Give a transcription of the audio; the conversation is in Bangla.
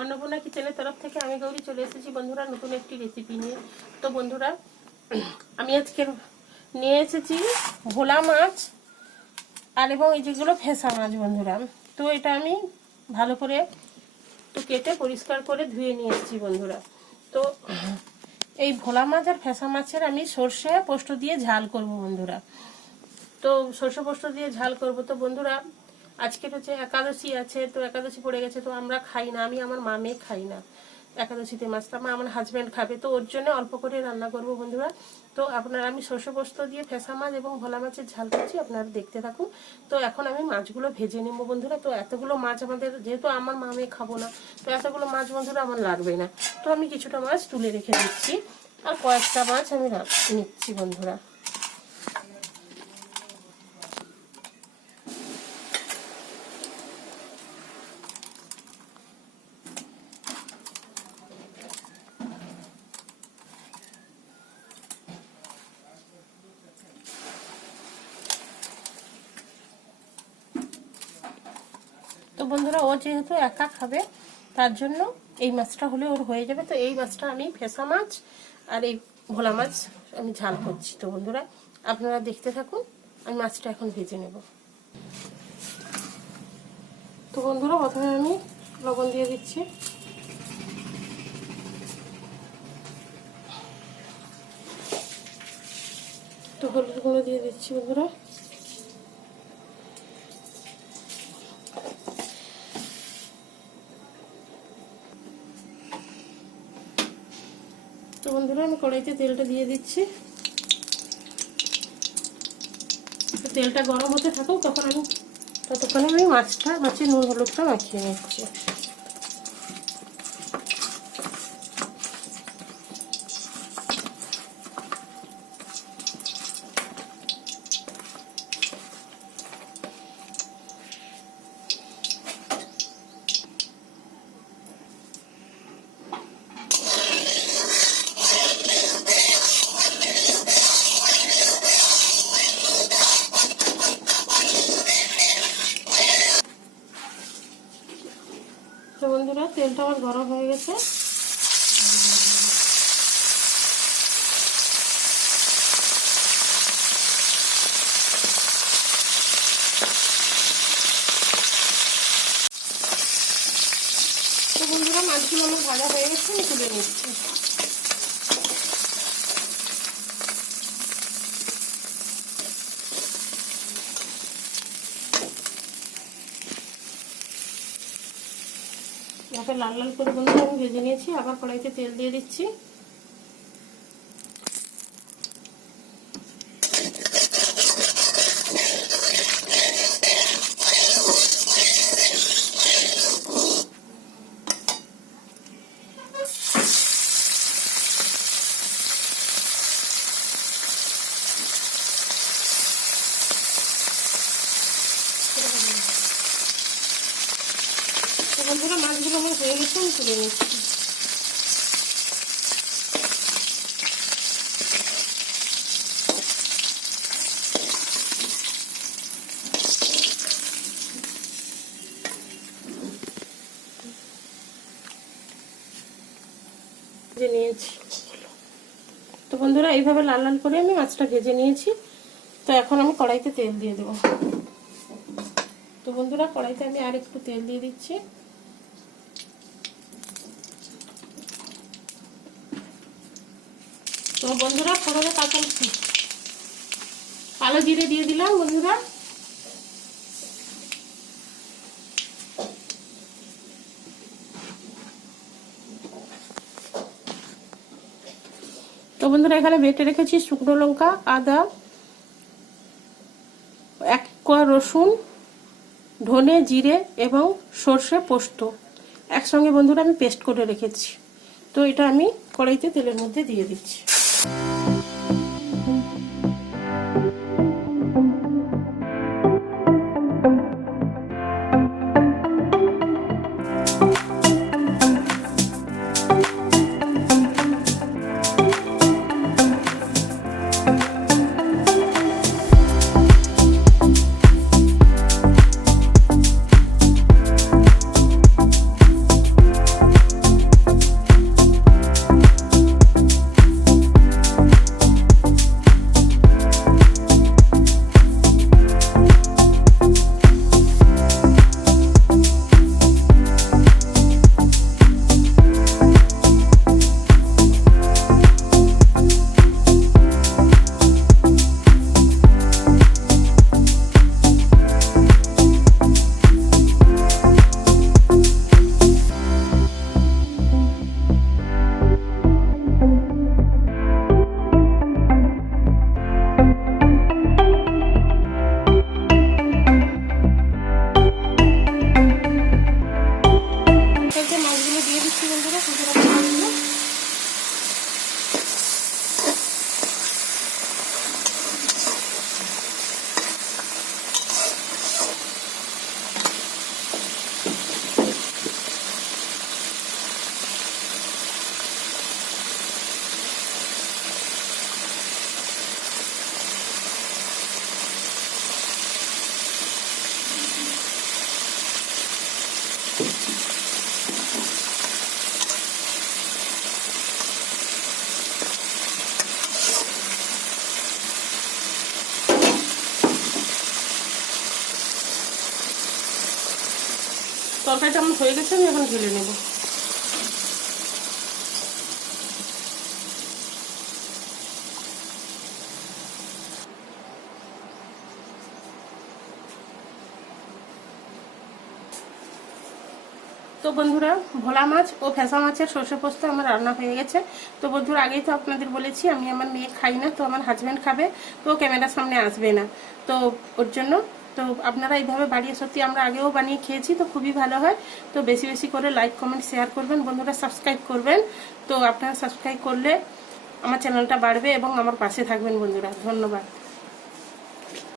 অন্নপূর্ণা কিচেনের তরফ থেকে আমি গৌরী চলে এসেছি বন্ধুরা নতুন একটি রেসিপি নিয়ে। তো বন্ধুরা, আমি আজকে নিয়ে এসেছি ভোলা মাছ আর এবং এই যেগুলো ফেসা মাছ বন্ধুরা। তো এটা আমি ভালো করে তো কেটে পরিষ্কার করে ধুয়ে নিয়ে এসেছি বন্ধুরা। তো এই ভোলা মাছ আর ফেসা মাছের আমি সর্ষে পোস্ত দিয়ে ঝাল করব বন্ধুরা। তো সর্ষে পোস্ত দিয়ে ঝাল করব। তো বন্ধুরা, আজকের হচ্ছে একাদশী আছে, তো একাদশী পড়ে গেছে, তো আমরা খাই না, আমি আমার মা মেয়ে খাই না একাদশীতে মাছ। তো আমার হাজব্যান্ড খাবে, তো ওর জন্য অল্প করে রান্না করব বন্ধুরা। তো আপনারা, আমি সর্ষে পোস্ত দিয়ে ফেসা মাছ এবং ভোলা মাছের ঝাল করছি, আপনারা দেখতে থাকুন। তো এখন আমি মাছগুলো ভেজে নেব বন্ধুরা। তো এতগুলো মাছ আমাদের, যেহেতু আমার মা মেয়ে খাবো না, তো এতগুলো মাছ বন্ধুরা আমার লাগবে না। তো আমি কিছুটা মাছ তুলে রেখে দিচ্ছি আর কয়েকটা মাছ আমি নিচ্ছি বন্ধুরা। তো বন্ধুরা, ও যেহেতু একা খাবে তার জন্য এই মাছটা হলে ওর হয়ে যাবে। তো এই মাছটা আমি ফেসা মাছ আর এই ভোলা মাছ আমি ঝাল করছি। তো বন্ধুরা, আপনারা দেখতে থাকুন, আমি মাছটা এখন ভেজে নেব। তো বন্ধুরা, প্রথমে আমি লবণ দিয়ে দিচ্ছি, তো হলুদ গুঁড়ো দিয়ে দিচ্ছি বন্ধুরা। তো বন্ধুরা, আমি কড়াইতে তেলটা দিয়ে দিচ্ছি। তো তেলটা গরম হতে থাকুক, ততক্ষণে আমি মাছের নুন হলুদটা মাখিয়ে নিচ্ছি। তো বন্ধুরা, তেলটা আমার গরম হয়ে গেছে। তো বন্ধুরা, মাছগুলো আমার ভাজা হয়ে গেছে, আমি তুলে নিচ্ছি। এভাবে লাল লাল করে বন্ধুরা আমি ভেজে নিয়েছি। আবার কড়াইতে তেল দিয়ে দিচ্ছি। বন্ধুরা, মাছগুলো আমার হয়ে গেছে, আমি তুলে নিচ্ছি। ভেজে নিয়েছি। তো বন্ধুরা, এইভাবে লাল লাল করে আমি মাছটা ভেজে নিয়েছি। তো এখন আমি কড়াইতে তেল দিয়ে দেবো। তো বন্ধুরা, কড়াইতে আমি আর একটু তেল দিয়ে দিচ্ছি। তো বন্ধুরা, ফোড়নে কালো জিরে দিয়ে দিলাম বন্ধুরা। তো বন্ধুরা, এখানে বেটে রেখেছি শুকনো লঙ্কা, আদা, 1 কোয়া রসুন, ধনে, জিরে এবং সর্ষে পোস্ত একসঙ্গে বন্ধুরা আমি পেস্ট করে রেখেছি। তো এটা আমি কড়াইতে তেলের মধ্যে দিয়ে দিচ্ছি। তরকারিটা আমার হয়ে গেছে, আমি এখন ঢেলে নেব। তো বন্ধুরা, ভোলা মাছ ও ফেসা মাছের সর্ষে পোস্ত আমার রান্না হয়ে গেছে। তো বন্ধুরা, আগেই তো আপনাদের বলেছি আমি আমার মেয়ে খাই না, তো আমার হাজব্যান্ড খাবে, তো ক্যামেরার সামনে আসবে না, তো ওর জন্য। তো আপনারা এইভাবে বাড়িয়ে, সত্যি আমরা আগেও বানিয়ে খেয়েছি, তো খুবই ভালো হয়। তো বেশি বেশি করে লাইক কমেন্ট শেয়ার করবেন বন্ধুরা, সাবস্ক্রাইব করবেন। তো আপনারা সাবস্ক্রাইব করলে আমার চ্যানেলটা বাড়বে এবং আমার পাশে থাকবেন বন্ধুরা। ধন্যবাদ।